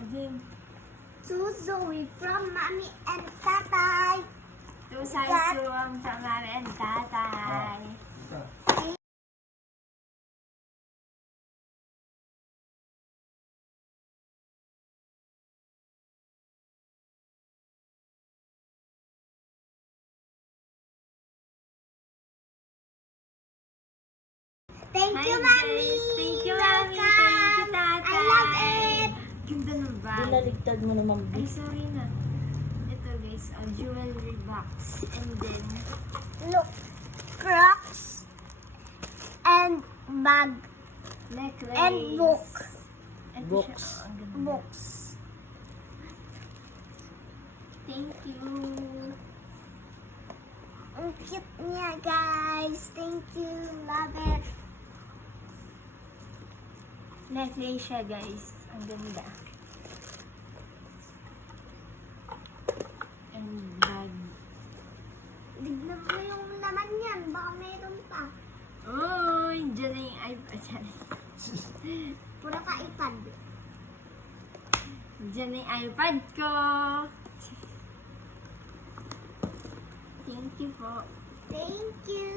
Again. To Zoe from Mommy and Tatay. To Saisum from Mami and Tatay. Thank Hi you, guys. Mommy. Thank you, Mami. Thank you, Tatay. I love it. Ganda ng bag. Binaligtad mo naman, Ay, B. sorry na. Ito guys, a jewelry box. And then, Look, Crocs and bag necklace. and book. Ito Books. siya. Oh, ang ganda. Books. Thank you. Ang cute niya, guys. Thank you. Love it. Necklace siya guys. Ang ganda. And bag. Tignan mo yung laman yan. Baka mayroon pa. Oh, dyan na yung iPad. Pura ka iPad. Dyan na yung iPad ko. Thank you po. Thank you.